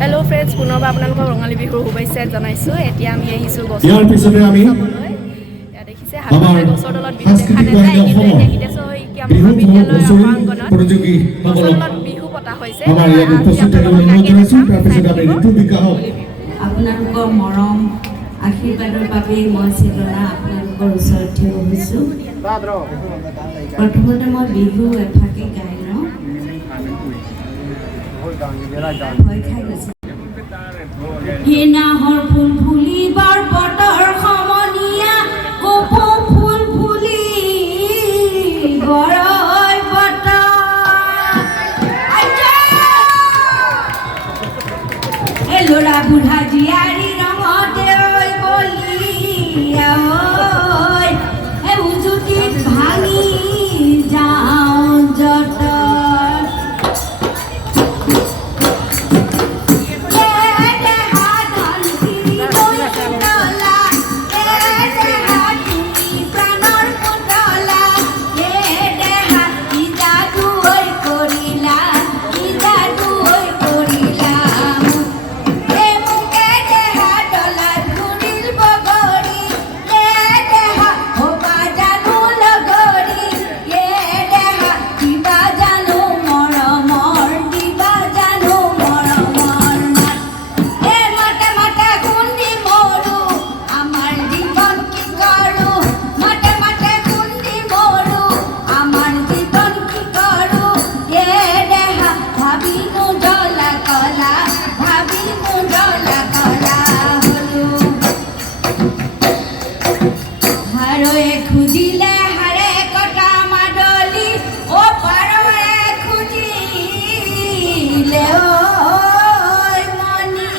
Hello' friends, পুনৰবাৰ আপোনালোকক ৰঙালী বিহুৰ শুভেচ্ছা জনাইছোঁ। এতিয়া আমি আহিছোঁ গছৰ ইয়াৰ পিছতে আমি এয়া দেখিছে সাধাৰণতে গছৰ তলত বিহু দেখা নাযায়, কিন্তু এতিয়া হিতেশ্বৰীয়া বিহু মহাবিদ্যালয়ৰ প্ৰাংগণত প্ৰতিযোগী গছৰ তলত বিহু পতা হৈছে। আমাৰ ইয়াত আজি উপস্থিত থাকিবলৈ অনুৰোধ আপোনালোকক জনাইছোঁ। চাই তাৰপিছতে আমি থাকিব ঋতু বিকাশক আপোনালোকৰ মৰম আশীৰ্বাদৰ বাবেই মই চেতনা আপোনালোকৰ ওচৰত থিয় হৈছোঁ। প্ৰথমতে মই বিহু এফাঁকি গাই লওঁ। ভয় খাই গৈছে। নাহৰ ফুল ফুলিবাৰ বতৰ সমনীয়া, কপৌ ফুল ফুলি গৰৈ বতৰ। এ ল'ৰা বুঢ়া জীয়াৰী ৰঙতে ঐ বলিয়া ঐ, এ উজুটিত ভাঙি যাওঁ যত। খুজিলে হাৰে কটা মাদলি, ও পাৰৱে খুজিলে ঐ মনি।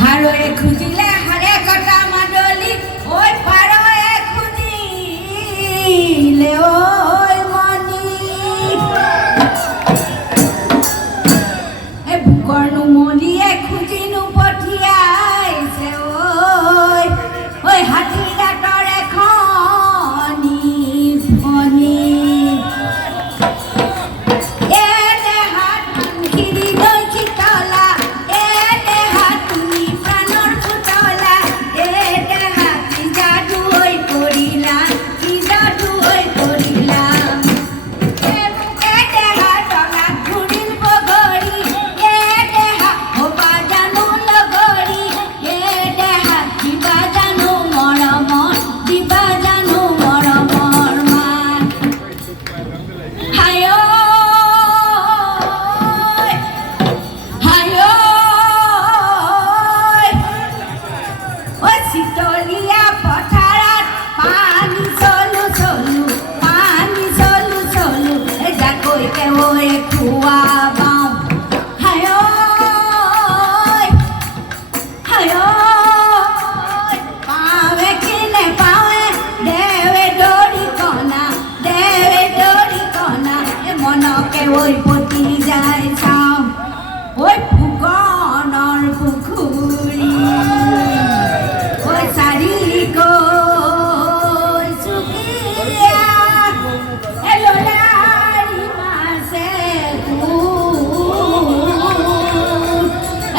হাৰৱে খুজিলে হাৰে কটা মাদলি, ঐ পাৰৱে খুজিলে ঐ মনি। এ বুকৰ নুমলিয়ে খুজিনো পঠিয়াইছে ঐ হাতী দাঁতৰ এখনি ফনি। এ দেহাত খিৰি লৈ শীতলা, এ দেহাত তুমি প্ৰাণৰ পুতলা, এ দেহাত কি যাদু ঐ কৰিলা, কি যাদু ঐ কৰিলা। ঐ পতি যায় চাওঁ, ঐ ফুকনৰ পুখুৰী, ঐ চাৰিকৈ চুকীয়া, এ ল'ৰাৰি মাছে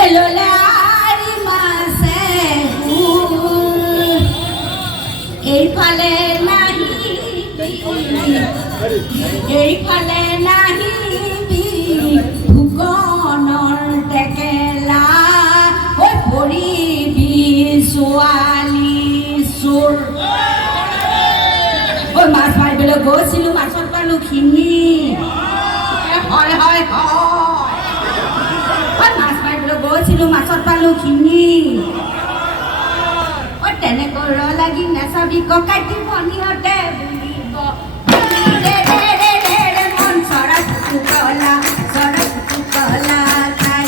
এ ল'ৰাৰি মাছে এইফালে নাহিবি, এইফালে নাহিবি ফুকনৰ টেকেলা, ঐ পৰিবি ছোৱালী চোৰ। ঐ মাছ মাৰিবলৈ গৈছিলোঁ, মাছত পালোঁ শিঙি। হয় হয় হয়, মাছ মাৰিবলৈ গৈছিলোঁ, মাছত পালোঁ শিঙি। ঐ তেনেকৈ লাগি নাচাবি, ককাইটি ভনীহঁতে বুলিব মন চৰা ফুকলা, চৰা ফুকলা তাই।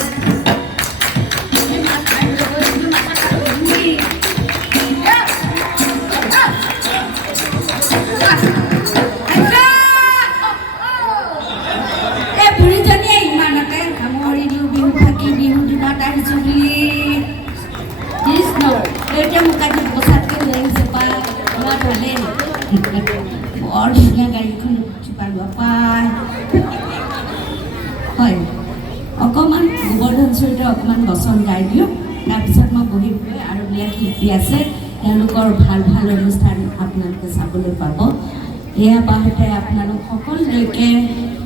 এই বুঢ়ীজনীয়ে ইমানতে সামৰি দিওঁ বিহু ফাকি বিহু দিনত আহিছোঁ বুলি। কৃষ্ণ এতিয়া মোক আজি বচাতকৈ লৈ আহিছে পা, ভালেই এইখন চিপালোৱা পায় হয় অকণমান গোবৰ্ধন চৰিত্ৰ অকণমান বচন গাই দিওঁ তাৰপিছত মই বহি বহি আৰু বিলাক শিল্পী আছে তেওঁলোকৰ ভাল ভাল অনুষ্ঠান আপোনালোকে চাবলৈ পাব এয়া বাহতে আপোনালোক সকলোলৈকে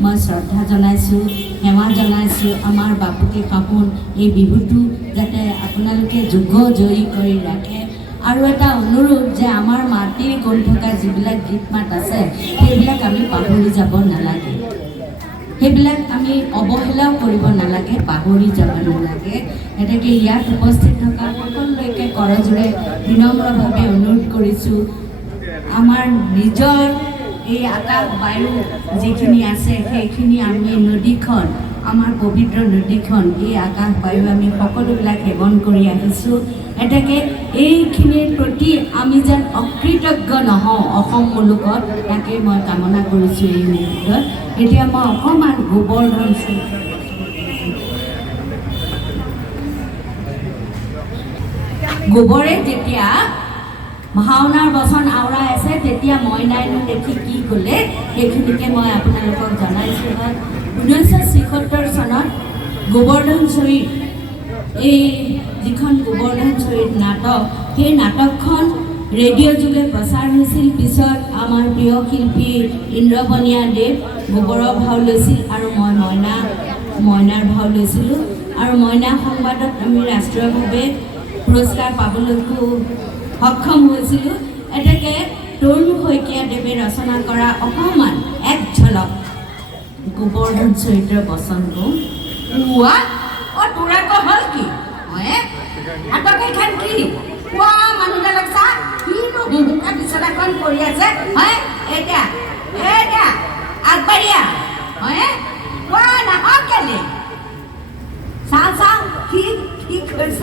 মই শ্ৰদ্ধা জনাইছোঁ সেৱা জনাইছোঁ আমাৰ বাপুতি সাহোন এই বিহুটো যাতে আপোনালোকে যুগ জয়ী কৰি ৰাখে আৰু এটা অনুৰোধ যে আমাৰ মাটিৰ গৈ থকা যিবিলাক গীত মাত আছে সেইবিলাক আমি পাহৰি যাব নালাগে সেইবিলাক আমি অৱহেলাও কৰিব নালাগে পাহৰি যাব নালাগে গতিকে ইয়াত উপস্থিত থকা সকলোলৈকে কৰজোৰে বিনম্ৰভাৱে অনুৰোধ কৰিছোঁ আমাৰ নিজৰ এই আকাশ বায়ু যিখিনি আছে সেইখিনি আমি নদীখন আমাৰ পবিত্ৰ নদীখন এই আকাশ বায়ু আমি সকলোবিলাক সেৱন কৰি আহিছোঁ এতেকে এইখিনিৰ প্ৰতি আমি যেন অকৃতজ্ঞ নহওঁ অসম মুলুকত তাকে মই কামনা কৰিছোঁ এই মুহূৰ্তত এতিয়া মই অকণমান গোবৰ্ধন গোবৰে যেতিয়া ভাওনাৰ বচন আওৰাই আছে তেতিয়া মইনাইনো দেখি কি ক'লে সেইখিনিকে মই আপোনালোকক জনাইছোঁ 1976 চনত গোবৰ্ধন চৰিত এই যিখন গোবৰ্ধন চৰিত নাটক সেই নাটকখন ৰেডিঅ' যোগে প্ৰচাৰ হৈছিল পিছত আমাৰ প্ৰিয় শিল্পী ইন্দ্ৰবনীয়া দেৱ গোবৰৰ ভাও লৈছিল আৰু মই মইনাৰ ভাও লৈছিলোঁ আৰু মইনা সংবাদত আমি ৰাষ্ট্ৰীয়ভাৱে পুৰস্কাৰ পাবলৈকো সক্ষম হৈছিলোঁ এতেকে তৰুণ শইকীয়াদেৱে ৰচনা কৰা অকণমান এক ঝলক গোবৰ্ধন চৰিত্ৰৰ বচনটো পুৱা তোৰ আকৌ হ'ল কি হাতক এইখন কি পুৱা মানুহবিলাক চা কিনো হুহুকা বিচনাখন কৰি আছে হয় এতিয়া আগবাঢ়িয়া হয় পুৱা নাহক কেলে চাওঁ কি কৈছ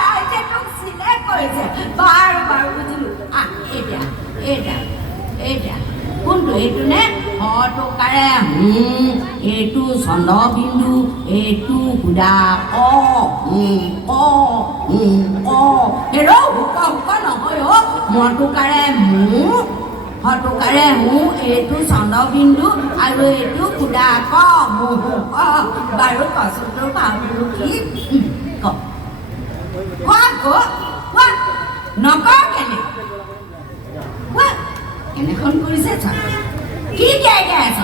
ৰাইজে তোক চিনে কৰিছে বাৰু বুজিলোঁ এতিয়া কোনটো এইটো নে টকাৰে এইটো চন্দ্ৰবিন্দু এইটো সুদা হুক নহয় মটকাৰে এইটো চন্দ্ৰবিন্দু আৰু এইটো সুদা বাৰু কচোন তোৰ ভাবলো কি নকওঁ কেনেখন কৰিছে চা কি গাই আছ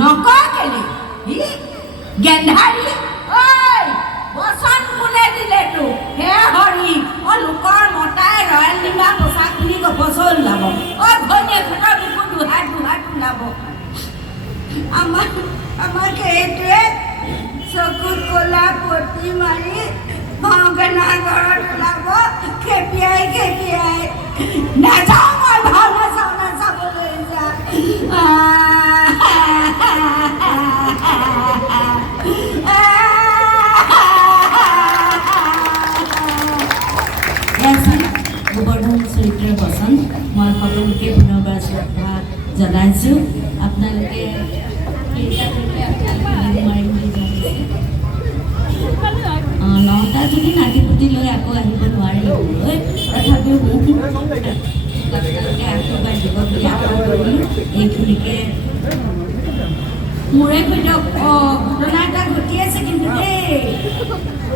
নকওঁ কেলে গেন্ধাৰী ঐ বচন কোনে দিলে তোক হে হৰি লোকৰ মতাই ৰয়েল নিমা পোচাক পিন্ধি গপচল ওলাব ঘৈণীয়েক ফুটা বুকু দুহাত ওলাব আমাক এইটোৱে চকুত ক'লা পতি মাৰি ভাওগনা ঘৰত ওলাব খেপিয়াই নাযাওঁ মই ভাওনা চাবলৈ যা গোবৰ্ধন চৰিত্ৰৰ বচন মই সকলোকে পুনৰবাৰ শ্ৰদ্ধা জনাইছোঁ আপোনালোকে নটা যদি নাতিপুতি লৈ আকৌ আহিব নোৱাৰিবলৈ তথাপিও আশীৰ্বাদ দিব বুলি আশা কৰিলোঁ এইখিনিকে মোৰে সৈতে ঘটনা এটা ঘটি আছে কিন্তু দেই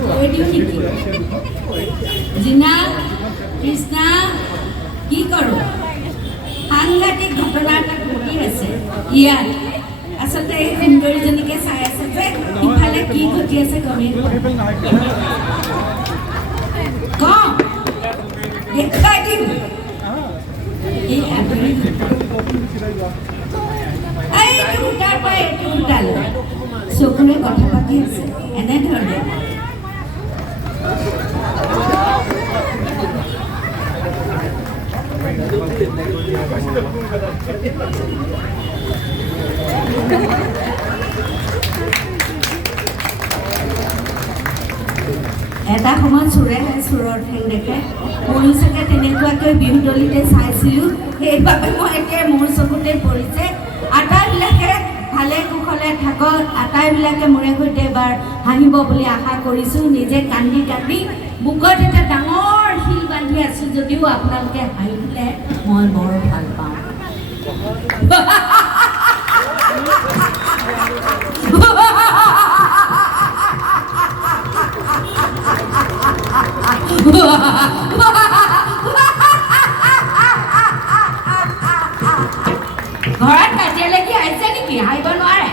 কৈ দিওঁ নেকি জিনা কৃষ্ণা কি কৰোঁ সাংঘাতিক ঘটনা এটা ঘটি আছে ইয়াত আচলতে এই সুন্দৰীজনীকে চাই আছে যে ইফালে কি ঘটি আছে গমেই দেখুৱাই দিম এই আদৰি এইটো গোটাৰ পৰা এইটো গোটালে চকুৰে কথা পাতি আছে এনেধৰণে এটা সময়ত চোৰে চোৰৰ ঠেং দেখে ময়ো চাগে তেনেকুৱাকৈ বিহুতলিতে চাইছিলোঁ সেইবাবে মই এতিয়া মোৰ চকুতে পৰিছে আটাইবিলাকে ভালে কুশলে ভালে থাকক আটাইবিলাকে মোৰে সৈতে এবাৰ হাঁহিব বুলি আশা কৰিছোঁ নিজে কান্দি কান্দি বুকত এটা ডাঙৰ শিল বান্ধি আছোঁ যদিও আপোনালোকে হাঁহিলে মই বৰ ভাল পাওঁ ঘৰত কাজিয়া লাগি আহিছে নেকি হাঁহিব নোৱাৰে